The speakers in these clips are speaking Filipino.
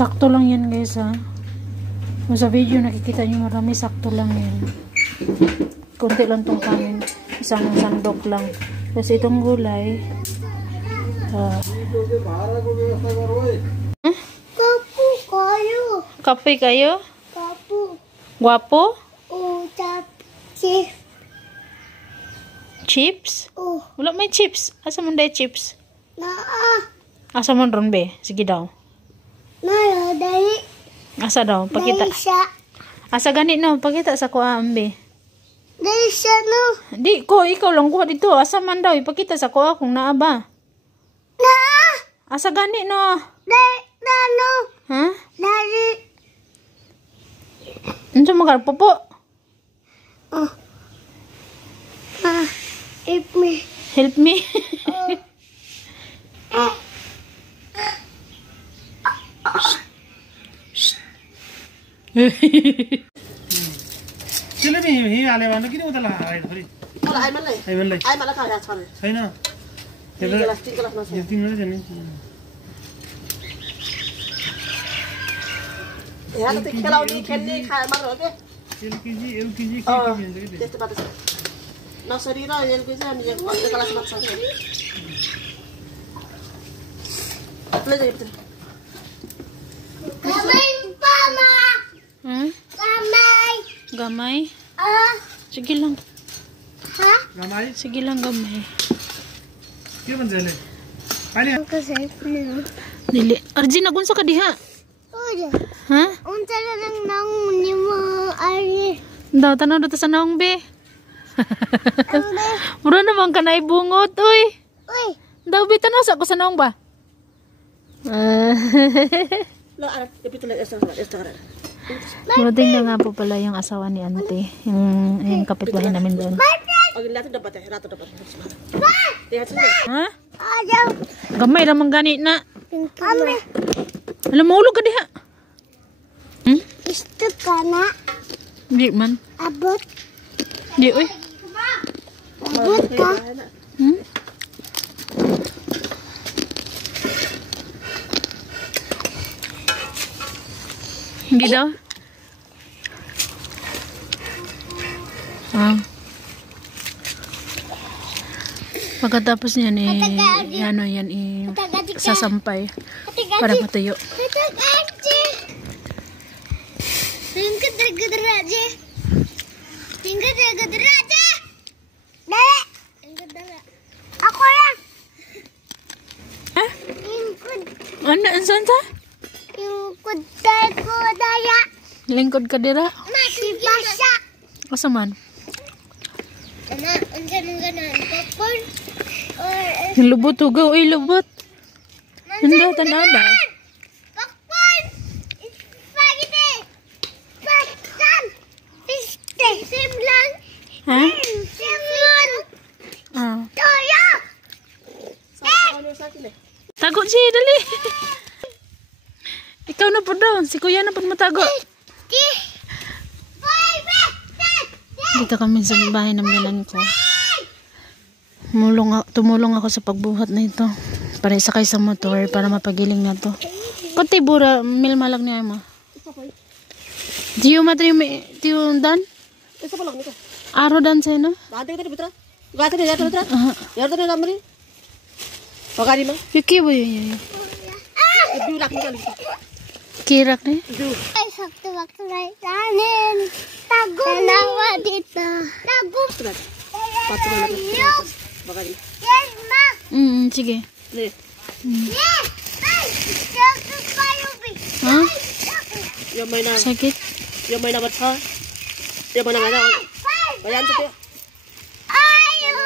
Sakto lang yan guys ha. Kung sa video nakikita nyo marami, sakto lang yan. Kunti lang tong kanin. Isang sandok lang. Tapos itong gulay. Kapu kayo. Kape kayo? Kapu. Guwapo? Oh, chips. Chips? Oh, Wala may chips. Asa mo day chips? naa. Asa mo ron be? Sige daw. Nara, dali. Asa daw? Pakita. Dali siya. Asa gani no? Pakita sa kuhaan be. Dali siya, no. Di ko, ikaw lang kuha dito. Asa man daw? Ipakita sa kuha kung naa ba. Naa. Asa gani no? Dali, no. Ha? Dali. Ano magarpo po? Oh. Help me. Help me. चलो भी यही आने वाला कितने बता लगा right free आई मन लाई मलाई कहाँ याद छ रे छैन तीन गिलास नछ यो तिम्रो छ नि हेर त खेलाउने खेल्ने खाए मात्र हो के एलकेजी के भन्छ के त्यस्तो बात छ नर्सरी र एलकेजी अनि एक क्लास मात्र छ ले जाऊ भित्र Kamay, mama. Hmm? Kamay. Gamay? Ah. Sige lang. Ha? Ramai Sige lang gamay. के भन्छ यसले पानी Kasi, no. Dili. Arjun, nagunsa ka diha? Udah. Ha? Unta lang nang ni mo ari. Daw, tanaw dito sa naong be. Mura naman ka na ibungot, uy. Uy. Daw, be, tanaw sa ko sa naong ba? ल आ भित्र ले यस्तो गरेर Murating na nga po pala yung asawa ni Auntie. Yung kapitbahay namin doon. अघि ल्याएको डब्बा त्यहाँ रातो डब्बा त्यहाँ छ नि Ha? Ayaw. Gamay ramang gani na. Kami. Alam mo, ulog ka diha. Hmm? Gusto ka na. Di man. Abot. Di, uy. Abot ka. Hmm? Hindi daw? Ah. Pagkatapos niyan ano yan sasampay para matuyo. Ako lang. Eh? Ano? Saan ta? Yung kudal ko daya. Lingkod ka dira? Si Basha. Asa man? Ana, unsa nang ganan? Popcorn? Or Yung lubot ugaw. Uy, lubot. Hindi, tanada. popcorn? Spaghetti. Pastan. Piste. Simlang. Ha? Simon. Ah. Toyo. sa akin eh Tago siya, dali. Ikaw na po daw. Si kuya na po matago. Dito kami sa bahay ng bilan ko. Tumulong ako sa pagbuhat na ito. Para isakay sa motor para mapagiling na to. Kunti bura, milmalag niya mo. Diyo matri yung dan? यस्तो पो लाग्ने त Aro dan sa ino? भाते त भित्र गाते नि यार भित्र हेर्दै नि राम्ररी अगाडिमा Yuki bo yun. बिउ राख्नु चाहिँ अलिकति Kirak na बिउ Ay, sakto-sakto na itanin. Tago nawa dito. Tago. पाँच अगाडि Yes, ma. Sige. ले Yes. Ay, sakto kayo, bi. Ha? यो महिना Sakit? यो महिनामा छ यो महिना भएन भइहाल्छ त्यो Ayo.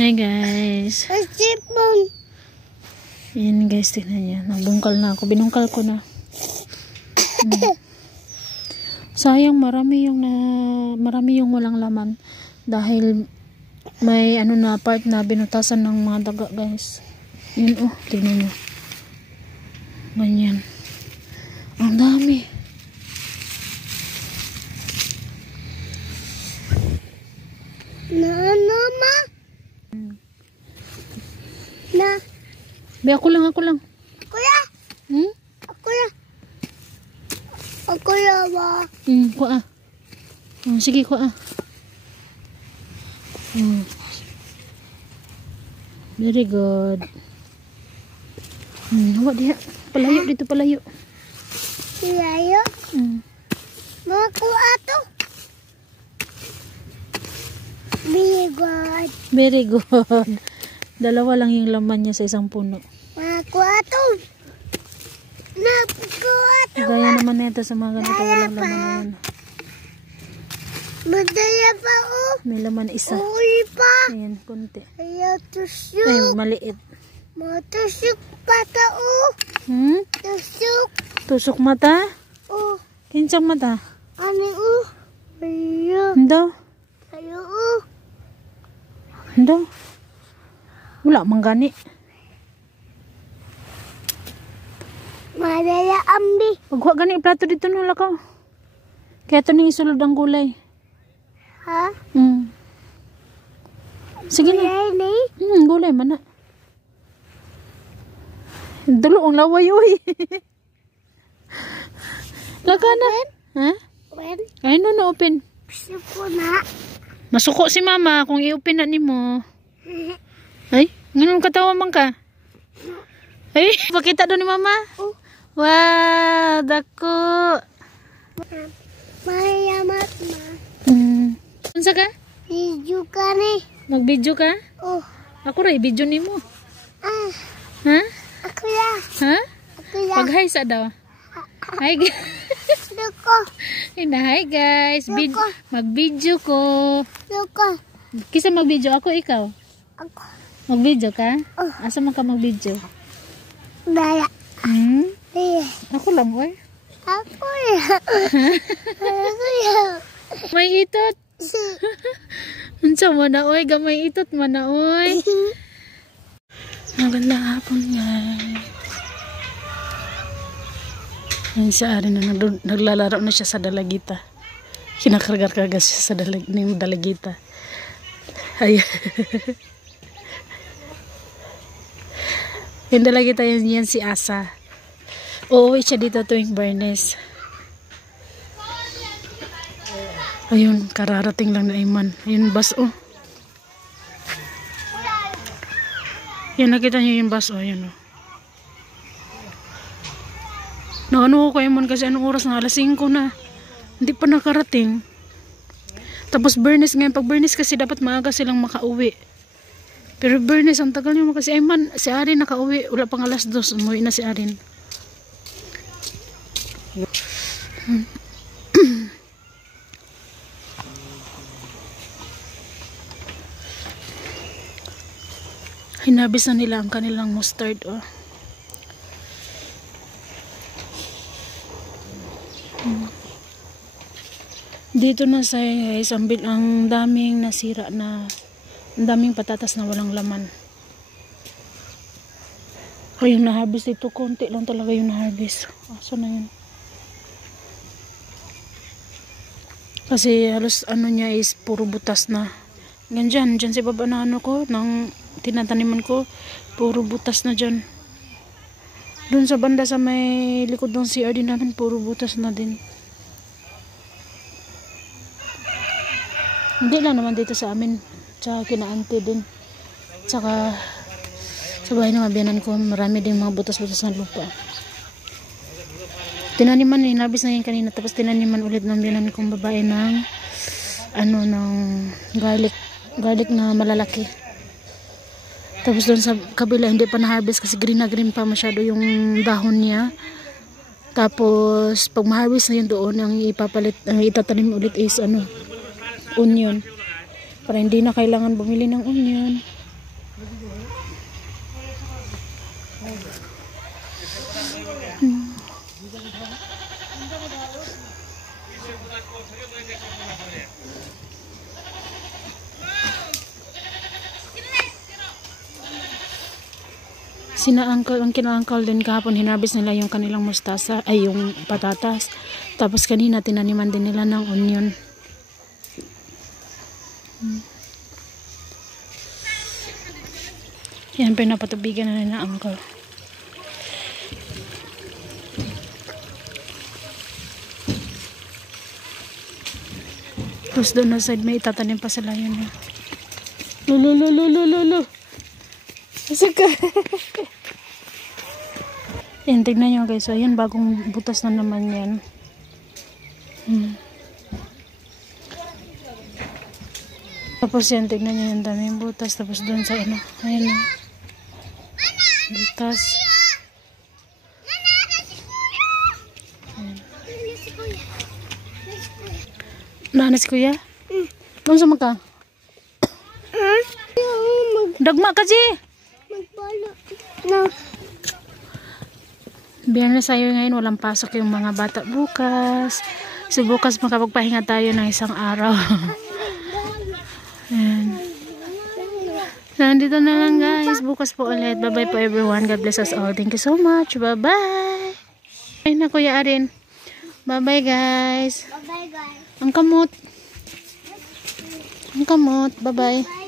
Hi guys. Sipon. Yan guys, tingnan niya. Nagbungkal na ako. Binungkal ko na. Sayang marami yung walang laman. Dahil may ano na part na binutasan ng mga daga guys. Yun oh, tingnan niyo. Ganyan. Ang dami. Be, ako lang. Kuya, Hmm? kuya. Kuya ba? Kuha. Sige, kuha. Very good. Hawa diha. Palayo dito, palayo. Kuya, mga kuha to. Bigod. Very good. Dalawa lang yung laman niya sa isang puno. Mga kuha to. Nakuha to. Gaya naman nito sa mga ganito, walang laman na yan. Madaya pa oh. May laman isa. Uy pa. Ayan, konti. Ayaw tusok. Ay, maliit. Matusok pa ta oh. Tusok. Tusok mata? Oh. Kinsang mata? Ano oh. Ayaw. Hindi. Ayaw oh. Hindi. Wala mang gani. Madaya ambi. Pagwa gani plato dito no lakaw. Kaya ito nang isulod ang gulay. Ha? Sige na. Kulay ni. Gulay man na. Dulo ang laway oy. Laka na. Ha? When? Ay no open. Sipo na. Masuko si mama kung i-open na nimo. Ay, ngayon katawa man ka. Ay, pakita doon ni mama. Oh. Wow, dako. Mayamat na. Unsa ka? Video ka ni. Mag-video ka? Oh. Ako ra i-video nimo. Ah. Ha? Ako ya. Ha? Ako ya. Pag-hi sa daw. Hi guys. Duko. Hi guys. Dako. Mag-video ko. Duko. Kisa mag-video ako ikaw. Ako. Mag-video ka? Oh. Asa man ka mag-video? Daya. Daya. Ako lang oy. Ako ya. Ako ya. May itot. Unsa man na oy, gamay itot man na oy. Magandang hapon guys. Ang sa arin na naglalaro na siya sa dalagita. Kinakargar-kargar siya sa dalagita. Ay. Yung dalagita yan si Asa. Uuwi siya dito tuwing Bernes. Ayun, kararating lang na Iman. Ayun, bus oh. Yan, nakita niyo yung bus oh. Ayun oh. Naano ko kay Iman kasi anong oras na? Alas 5 na. Hindi pa nakarating. Tapos Bernes ngayon. Pag Bernes kasi dapat maaga silang makauwi. Pero Bernes, ang tagal niyo kasi Iman, si Arin nakauwi. Wala pang alas 2. Umuwi na si Arin. Hinabis na nila ang kanilang mustard oh. Dito na sa Sambil ang daming nasira na, ang daming patatas na walang laman. Yung na-harvest dito, konti lang talaga yung na-harvest. Asa na yun? Kasi halos ano niya is puro butas na. Ganyan, dyan sa baba na ano ko, ng tinataniman ko, puro butas na dyan. Doon sa banda sa may likod ng CR din namin, puro butas na din. Hindi lang naman dito sa amin, tsaka kina-auntie din. Tsaka sa bahay ng mabiyanan ko, marami din mga butas-butas na lupa. Tinaniman, hinabis na yun kanina, tapos tinaniman ulit ng biyanan kong babae ng ano, ng garlic na malalaki. Tapos doon sa kabila hindi pa na-harvest kasi green na green pa masyado yung dahon niya. Tapos pag ma-harvest na yun doon, ang ipapalit, ang itatanim ulit is ano, onion. Para hindi na kailangan bumili ng onion. Ang kina-uncle din kahapon, hinabis nila yung kanilang mustasa, ay yung patatas. Tapos kanina tinaniman din nila ng onion. Yan, pinapatubigan na nila uncle. Tapos doon na side may itatanim pa sila yun. Lululululululu. Saka. Yan, tignan nyo guys. So, ayan, bagong butas na naman yan. Tapos yan, tignan nyo yung daming butas. Tapos doon sa ano. Ayan o. Butas. Nanas kuya? Doon sa maka? Dagma ka, Ji! Magbalo. No. Biyernes tayo ngayon, walang pasok yung mga bata bukas. So bukas makapagpahinga tayo ng isang araw. Ayan. So nandito na lang guys. Bukas po ulit. Bye bye po everyone. God bless us all. Thank you so much. Bye bye. Ay na Kuya Arin. Bye bye guys. Bye-bye, guys. Ang kamot. Ang kamot. Bye bye.